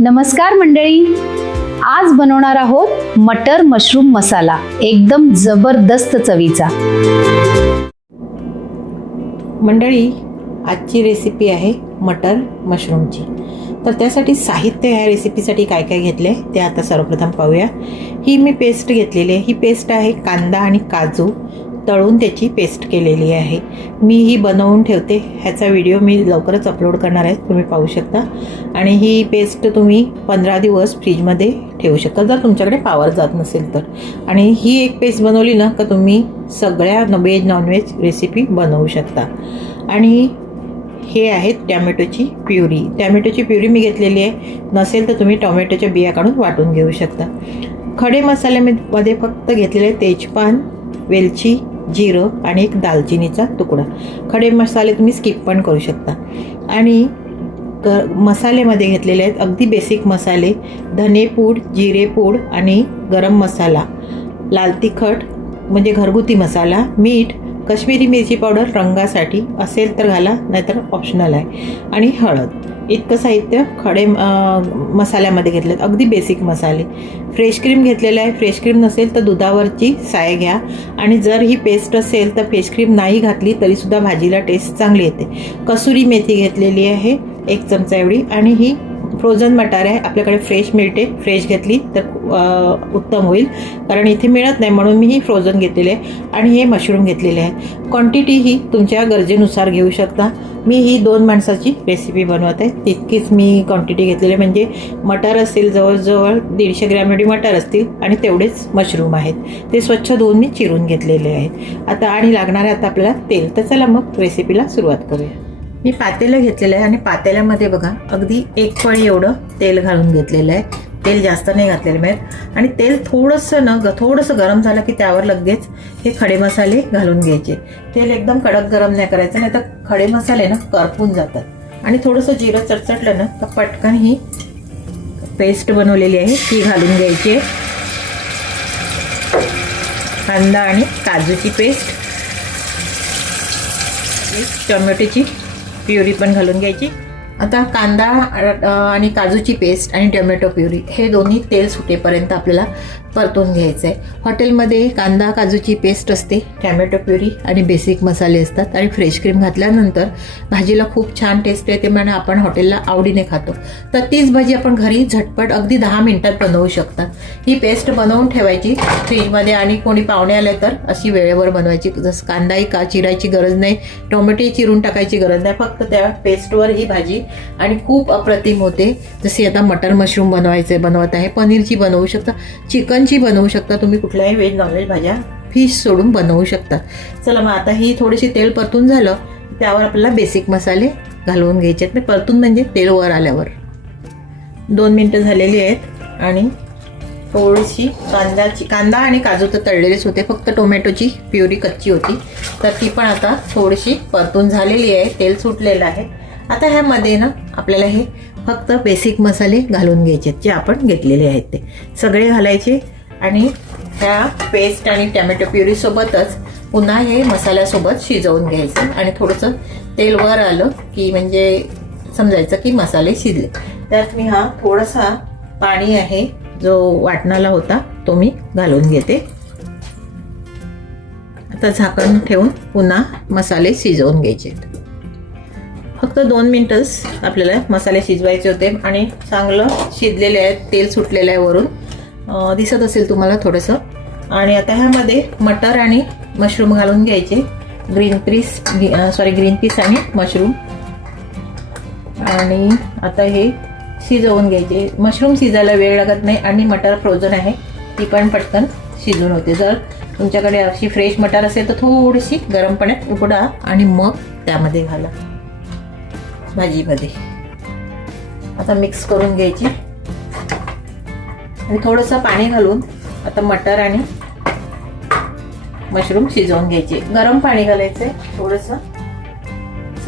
नमस्कार मंडळी, आज बनवणार आहोत मटर मशरूम मसाला, एकदम जबरदस्त चवीचा। मंडळी, आजची रेसिपी आहे मटर मशरूमची। तर त्यासाठी साहित्य ह्या रेसिपीसाठी काय काय घेतले ते आता सर्वप्रथम पाहूया। ही मी पेस्ट घेतलेली आहे। ही पेस्ट आहे कांदा आणि काजू तळून त्याची पेस्ट केलेली आहे। मी ही बनवून ठेवते, ह्याचा व्हिडिओ मी लवकरच अपलोड करणार आहे, तुम्ही पाहू शकता। आणि ही पेस्ट तुम्ही 15 दिवस फ्रीजमध्ये ठेवू शकता जर तुमच्याकडे पावर जात नसेल तर। आणि ही एक पेस्ट बनवली ना का तुम्ही सगळ्या व्हेज नॉनव्हेज रेसिपी बनवू शकता। आणि हे आहेत टॅमॅटोची प्युरी। टॅमॅटोची प्युरी मी घेतलेली आहे, नसेल तर तुम्ही टोमॅटोच्या बिया काढून वाटून घेऊ शकता। खडे मसाल्यामध्ये फक्त घेतलेले तेजपान, वेलची, जिरं आणि एक दालचिनीचा तुकडा। खडे मसाले तुम्ही स्किप पण करू शकता। आणि मसाल्यामध्ये घेतलेले आहेत अगदी बेसिक मसाले, धनेपूड, जिरेपूड आणि गरम मसाला, लाल तिखट म्हणजे घरगुती मसाला, मीठ, काश्मीरी मिरची पावडर रंगासाठी असेल तर घाला, नाहीतर ऑप्शनल आहे, आणि हळद। इतकं साहित्य खडे मसाल्यामध्ये घेतलेत, अगदी बेसिक मसाले। फ्रेश क्रीम घेतलेलं आहे, फ्रेश क्रीम नसेल तर दुधावरची साय घ्या। आणि जर ही पेस्ट असेल तर फ्रेश क्रीम नाही घातली तरीसुद्धा भाजीला टेस्ट चांगली येते। कसुरी मेथी घेतलेली आहे 1 चमचा एवढी। आणि ही फ्रोझन मटार आहे, आपल्याकडे फ्रेश मिळते, फ्रेश घेतली तर उत्तम होईल, कारण इथे मिळत नाही म्हणून मी ही फ्रोझन घेतलेली आहे। आणि हे मशरूम घेतलेले आहे। क्वांटिटी ही तुमच्या गरजेनुसार घेऊ शकता। मी ही 2 माणसाची रेसिपी बनवत आहे, तितकीच मी क्वांटिटी घेतलेली, म्हणजे मटार असतील जवळजवळ 150 ग्रॅम एवढी मटार असतील आणि तेवढेच मशरूम आहेत, ते स्वच्छ धुवून मी चिरून घेतलेले आहेत। आता आणि लागणार आहे आता आपल्याला तेल। तर चला मग रेसिपीला सुरुवात करूया। मी पातेलं घेतलेलं आहे आणि पातेल्यामध्ये बघा अगदी 1 पळी एवढं तेल घालून घेतलेलं आहे। तेल जास्त नाही घातलेलं मी। आणि तेल थोडंसं गरम झालं की त्यावर लगेच हे खडे मसाले घालून घ्यायचे। तेल एकदम कडक गरम नाही करायचं, नाही तर खडे मसाले ना करपून जातात। आणि थोडंसं जिरं चटचटलं ना तर पटकन ही पेस्ट बनवलेली आहे ती घालून घ्यायची। कांदा आणि काजूची पेस्ट, टोमॅटोची प्युरी पण घालून घ्यायची। आता कांदा आणि काजूची पेस्ट आणि टोमॅटो प्युरी हे दोन्ही तेल सुटेपर्यंत आपल्याला परतून घ्यायचं आहे। हॉटेलमध्ये कांदा काजूची पेस्ट असते, टोमॅटो प्युरी आणि बेसिक मसाले असतात, आणि फ्रेश क्रीम घातल्यानंतर भाजीला खूप छान टेस्ट येते, म्हणून आपण हॉटेलला आवडीने खातो। तर तीच भाजी आपण घरी झटपट अगदी 10 मिनिटात बनवू शकता। ही पेस्ट बनवून ठेवायची फ्रीजमध्ये, आणि कोणी पाहुणे आले तर अशी वेळेवर बनवायची। जसं कांदाही चिरायची गरज नाही, टोमॅटोही चिरून टाकायची गरज नाही, फक्त त्या पेस्टवर ही भाजी आणि खूप अप्रतिम होते। जसे आता मटर मशरूम बनवत आहे, पनीरची बनवू शकता, चिकनची बनवू शकता, तुम्ही कुठल्याही व्हेज नॉनव्हेज भाज्या फिश सोडून बनवू शकता। चला मग आता ही थोडीशी तेल परतून झालं, त्यावर आपल्याला बेसिक मसाले घालून घ्यायचे आहेत। परतून म्हणजे तेल वर आल्यावर 2 मिनिटं झालेली आहेत। आणि थोडीशी कांदा आणि काजू तर तळलेलेच होते, फक्त टोमॅटोची प्युरी कच्ची होती, तर ती पण आता थोडीशी परतून झालेली आहे, तेल सुटलेलं आहे। आता ह्यामध्ये ना आपल्याला हे फक्त बेसिक मसाले घालून घ्यायचे जे आपण घेतलेले आहेत, ते सगळे घालायचे। आणि ह्या पेस्ट आणि टोमॅटो प्युरी सोबतच पुन्हा हे मसाल्यासोबत शिजवून घ्यायचं। आणि थोडंसं तेल वर आलं की म्हणजे समजायचं की मसाले शिजले। त्यात मी हा थोडासा पाणी आहे जो वाटणाला होता तो मी घालून घेते। आता झाकण ठेवून पुन्हा मसाले शिजवून घ्यायचे। फक्त 2 मिनिटच आपल्याला मसाले शिजवायचे होते, आणि चांगलं शिजलेले आहेत, तेल सुटलेलं आहे वरून, दिसत असेल तुम्हाला थोडंसं। आणि आता ह्यामध्ये मटर आणि मशरूम घालून घ्यायचे, ग्रीन पीस आणि मशरूम। आणि आता हे शिजवून घ्यायचे। मशरूम शिजायला वेळ लागत नाही, आणि मटर फ्रोझन आहे ती पण पटकन शिजून होते। जर तुमच्याकडे अशी फ्रेश मटर असेल तर थोडीशी गरम पाण्यात उकडा आणि मग त्यामध्ये घाला भाजीमध्ये। आता मिक्स करून घ्यायची आणि थोडंसं पाणी घालून आता मटर आणि मशरूम शिजवून घ्यायचे। गरम पाणी घालायचंय, थोडंसं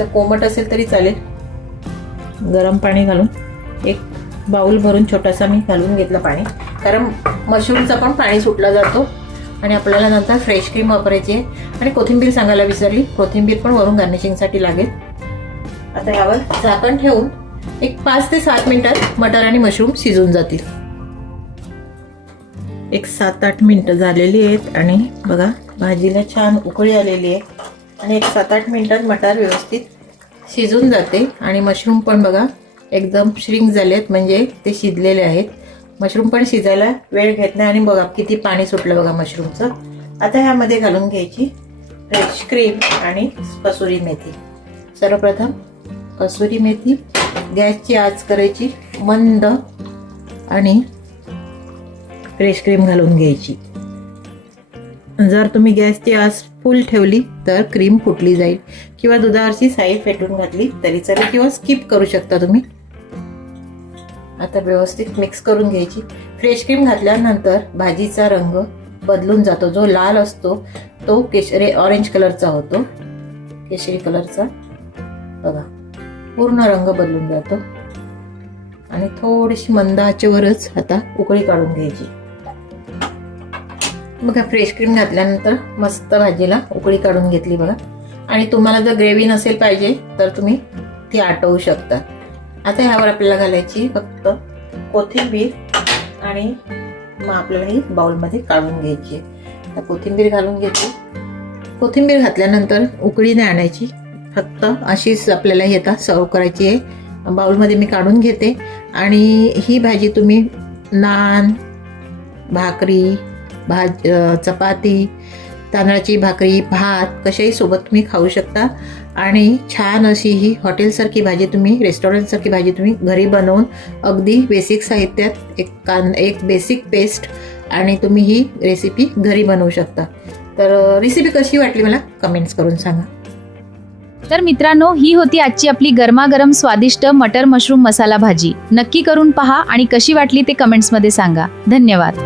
कोमट असेल तरी चालेल। गरम पाणी घालून 1 बाउल भरून छोटासा मी घालून घेतलं पाणी, कारण मशरूमचं पण पाणी सुटला जातो। आणि आपल्याला नंतर फ्रेश क्रीम वापरायची आहे। आणि कोथिंबीर सांगायला विसरली, कोथिंबीर पण वरून गार्निशिंगसाठी लागेल। आता यावर झाकण ठेवून एक 5 ते 7 मिनिटात मटर आणि मशरूम शिजून जातील. एक 7-8 मिनिटं झालेली आहेत आणि बघा भाजीला छान उकळी आलेली आहे आणि एक 7-8 मिनिटात मटार व्यवस्थित शिजून जाते आणि मशरूम पण बघा एकदम श्रिंक झालेत, म्हणजे ते शिजलेले आहेत. मशरूम पण शिजायला वेळ घेत नाही आणि बघा किती पाणी सुटलं बघा मशरूमचं. आता ह्यामध्ये घालून घ्यायची फ्रेश क्रीम आणि कसुरी मेथी. सर्वप्रथम कसुरी मेथी, गॅसची आच करायची मंद आणि फ्रेश क्रीम घालून घ्यायची. जर तुम्ही गॅसची आच फुल ठेवली तर क्रीम फुटली जाईल किंवा दुधावरची साई फेटून घातली तरी चालेल किंवा स्किप करू शकता तुम्ही. आता व्यवस्थित मिक्स करून घ्यायची. फ्रेश क्रीम घातल्यानंतर भाजीचा रंग बदलून जातो. जो लाल असतो तो केशरी ऑरेंज कलरचा होतो, केशरी कलरचा बघा पूर्ण रंग बदलून जातो. आणि थोडीशी मंद आचेवरच आता उकळी काढून घ्यायची. बघा फ्रेश क्रीम घातल्यानंतर मस्त भाजीला उकळी काढून घेतली बघा. आणि तुम्हाला जर ग्रेव्ही नसेल पाहिजे तर तुम्ही ती आटवू शकता. आता ह्यावर आपल्याला घालायची फक्त कोथिंबीर आणि मग आपल्याला ही बाउलमध्ये काढून घ्यायची. आता कोथिंबीर घालून घेतली. कोथिंबीर घातल्यानंतर उकळी नाही आणायची, फक्त अशीच आपल्याला ही आता सर्व करायची आहे. बाउलमध्ये मी काढून घेते आणि ही भाजी तुम्ही नान, भाकरी, चपाती, तांदळाची भाकरी, भात कशाही सोबत तुम्ही खाऊ शकता. आणि छान अशी ही हॉटेलसारखी भाजी तुम्ही, रेस्टॉरंटसारखी भाजी तुम्ही घरी बनवून अगदी बेसिक साहित्यात एक बेसिक पेस्ट आणि तुम्ही ही रेसिपी घरी बनवू शकता. तर रेसिपी कशी वाटली मला कमेंट्स करून सांगा. तर मित्रांनो, ही होती आजची आपली गरमागरम स्वादिष्ट मटर मशरूम मसाला भाजी. नक्की करून पहा आणि कशी वाटली ते कमेंट्समध्ये सांगा. धन्यवाद.